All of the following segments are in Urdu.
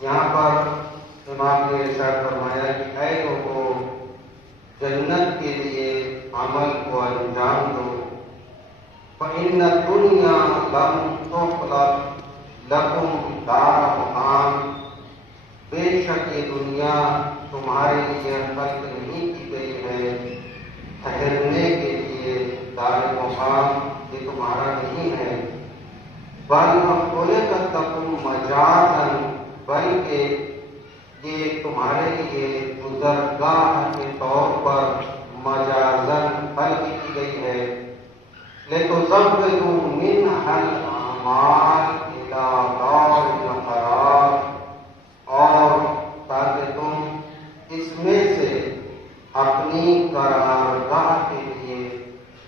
یہاں پر امام نے ارشاد فرمایا کہ اے لوگوں، جنت کے لیے عمل کو انجام دو۔ فإن الدنيا لم تخلق لكم دار مقام، بے شک یہ دنیا تمہارے لیے خلق نہیں کی گئی ہے ٹھہرنے کے لیے، دار مقام یہ تمہارا نہیں ہے۔ بل خلقت لکم مجازا، بلکہ یہ تمہارے لیے گزرگاہ کے طور پر مجازن خلق کی گئی ہے۔ لِتُزَوِّدُوا مِنْهَا الْأَعْمَالَ إِلَى دَارِ الْقَرَارِ، اور تاکہ تم اس میں سے اپنی قرارگاہ کے لیے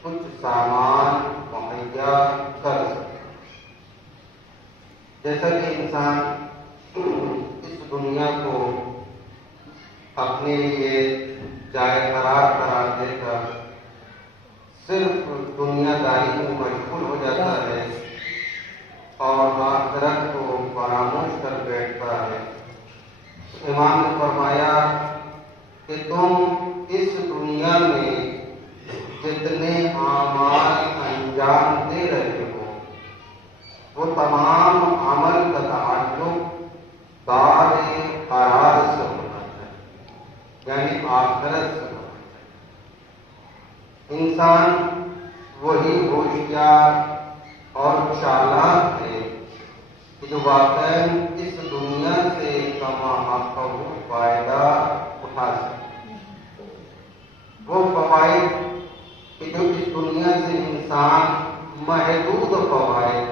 کچھ سامان مہیا کر سکیں۔ جیسا کہ انسان اس دنیا کو اپنے لیے جائے قرار قرار دے کر صرف دنیا داری میں مشغول ہو جاتا ہے اور آخرت کو فراموش کر بیٹھتا ہے، امام نے فرمایا کہ تم اس دنیا میں جتنے اعمال انجام دے رہے ہو وہ تمام عمل کا تعلق دار قرار سے ہونا چاہیے، یعنی آخرت سے ہونا چاہیے۔ انسان وہی ہوشیار اور چالاک ہے کہ جو واقعاً اس دنیا سے کما حق فائدہ اٹھا سکے۔ وہ فوائد کہ جو اس دنیا سے انسان محدود فوائد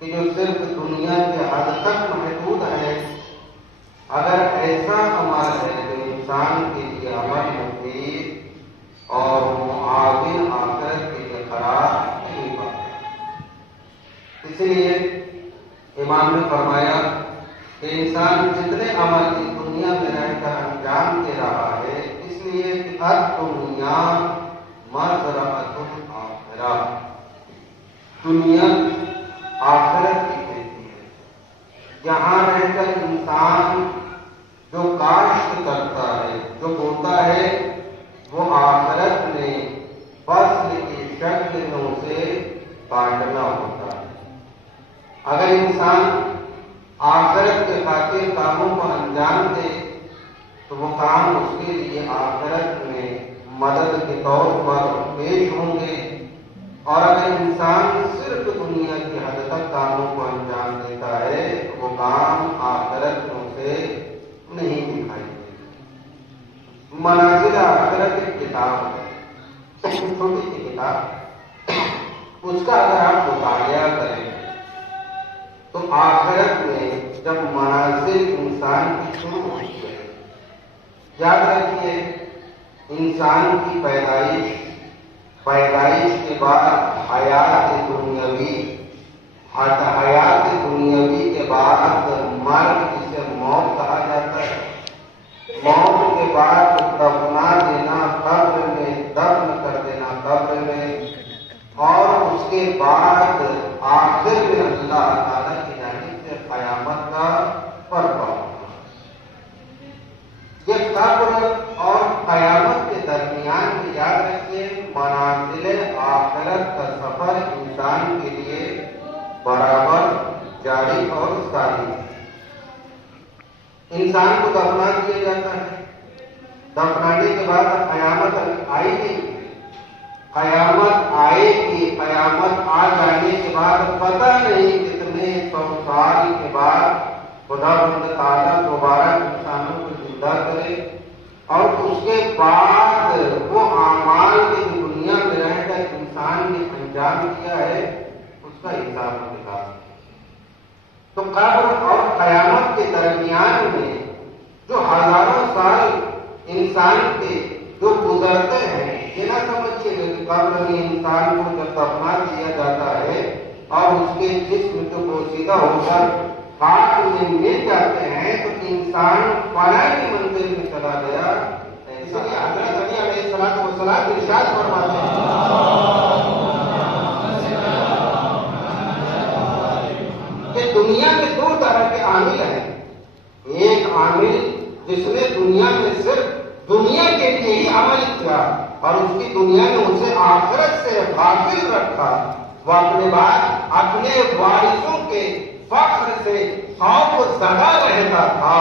کہ جو صرف دنیا کے حد تک محدود ہے، اگر ایسا عمل ہے جو انسان کے لیے عمل مفید اور معاون آخرت کے لیے قرار نہیں پاتا۔ اس لیے امام نے فرمایا کہ انسان جتنے عمل اس دنیا میں رہ کر انجام دے رہا ہے، اس لیے کہ الدنیا مزرعۃ الآخرہ، دنیا آخرت کی کھیتی ہے۔ یہاں رہ کر انسان جو کاشت کرتا ہے، جو بوتا ہے، وہ آخرت میں فصل کی شکل میں اسے کاٹنا ہوتا ہے۔ اگر انسان آخرت کے خاطر کاموں کو انجام دے تو وہ کام اس کے لیے آخرت میں مدد کے طور پر پیش ہوں گے، اور اگر انسان صرف دنیا کی حد تک کاموں کو انجام دیتا ہے تو وہ کام آخرت میں اسے نہیں دکھائی دے۔ منازل آخرت ایک کتاب ہے، چھوٹی سی کتاب، اس کا اگر آپ مطالعہ کریں تو آخرت میں جب منازل انسان کی شروع ہوتی ہے، یاد رکھیے انسان کی پیدائش کے بعد حیات دنیاوی، حیات دنیاوی کے بعد مرگ، جسے موت کہا جاتا ہے، موت کے بعد دفنا دینا قبر میں، دفن کر دینا قبر میں، اور اس کے بعد آخر میں اللہ تعالیٰ کی جانب سے قیامت کا برپا ہونا۔ یہ قبر اور قیامت کے درمیان میں یاد رکھیے منازل آخرت کا سفر انسان کے لیے برابر جاری اور ساری ہے۔ انسان کو دفنا دیا جاتا ہے، دفنانے کے بعد قیامت آئی نہیں، قیامت آئے گی، قیامت آ جانے کے بعد پتہ نہیں کتنے 100 سال کے بعد خدا بند تعالیٰ دوبارہ انسانوں کو زندہ کرے، اور اس کے بعد وہ اعمال کے دنیا میں رہ کر انسان نے انجام دیا ہے اس کا حساب کتاب۔ تو قبر اور قیامت کے درمیان میں جو ہزاروں سال انسان کے جو گزرتے ہیں، یہ نہ سمجھیے کہ قبر میں انسان کو جب دفنا دیا جاتا ہے اور اس کے جسم جو پوشیدہ ہو کر خاک میں مل جاتے ہیں تو انسان فنا کی منزل میں چلا گیا۔ اس لیے حضرت علی علیہ السلام ارشاد فرماتے ہیں کہ دنیا میں دو طرح کے عامل ہیں، جس نے دنیا میں صرف دنیا کے لیے ہی عمل کیا اور اس کی دنیا نے اسے آخرت سے غافل رکھا، وہ اپنے بعد اپنے وارثوں کے فخر سے خوف زدہ رہتا تھا۔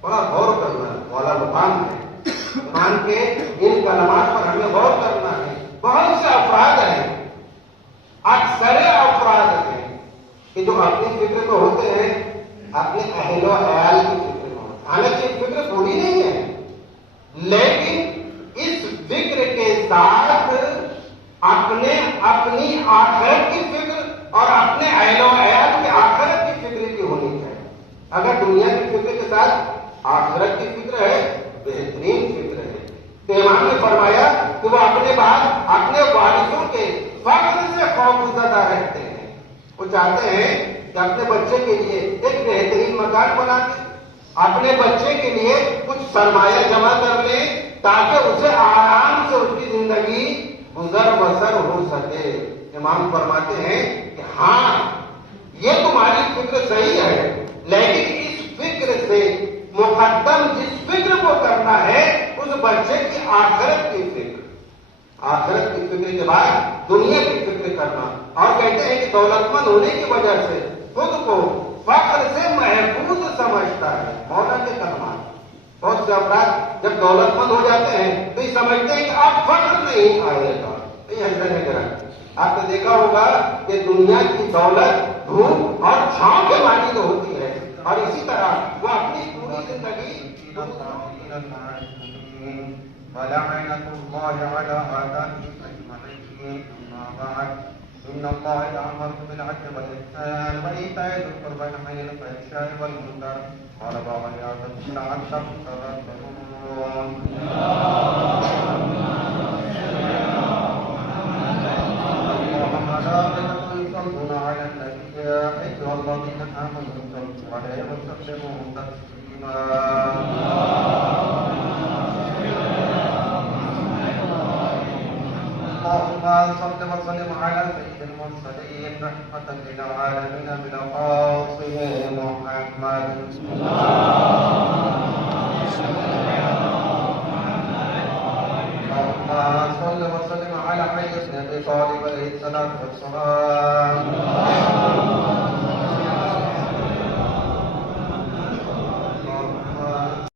بڑا غور کرنا مولا لقمان ہے، لقمان کے ان کلمات پر ہمیں غور کرنا ہے۔ بہت سے افراد ہیں، اکثر افراد ہیں کہ جو اپنی فکر میں ہوتے ہیں اپنے اہل و عیال کی فکر میں ہوتے ہیں، حالانکہ فکر بری نہیں ہے، لیکن اس فکر کے ساتھ اپنی آخرت کی فکر اور اپنے اہل و عیال کی آخرت کی فکر کی ہونی چاہیے۔ اگر دنیا کی فکر کے ساتھ آخرت کی فکر ہے، بہترین فکر ہے۔ تو امام نے فرمایا کہ وہ اپنے بعد اپنے وارثوں کے فخر سے خوف زدہ رہتے ہیں۔ وہ چاہتے ہیں کہ اپنے بچے کے لیے ایک بہترین مکان بنا دیں، اپنے بچے کے لیے کچھ سرمایہ جمع کر لیں تاکہ اسے آرام سے اس کی زندگی گزر بسر ہو سکے۔ امام فرماتے ہیں کہ ہاں یہ تمہاری فکر صحیح ہے، لیکن اس فکر سے مقدم جس فکر کو کرنا ہے اس بچے کی آخرت کی فکر، آخرت کی فکر کے بعد دنیا کی فکر کرنا۔ اور کہتے ہیں کہ دولت مند ہونے کی وجہ سے خود کو فقر سے محفوظ سمجھتا ہے۔ مولا کے کلمات، بہت سے افراد جب دولت مند ہو جاتے ہیں تو یہ سمجھتے ہیں کہ اب فقر نہیں آئے گا۔ آپ نے دیکھا ہوگا کہ دنیا کی دولت دھوپ اور چھاؤں کے مانند ہوتی ہے، اور اسی طرح وہ اپنی پوری زندگی ولعنة الله على آدائهم أجمعين. أما بعد، إن الله يأمر بالعدل والإحسان وإيتاء ذي القربى وينهى عن الفحشاء والمنكر والبغي يعظكم لعلكم تذكرون. اللهم ملائكته يصلون على النبي يا أيها الذين آمنوا صلوا عليه وسلموا تسليما. اللهم صل وسلم على سيد المرسلين رحمة للعالمين بالقاسم محمد. اللهم صل وسلم على حي بن ابي طالب عليه الصلاة والسلام.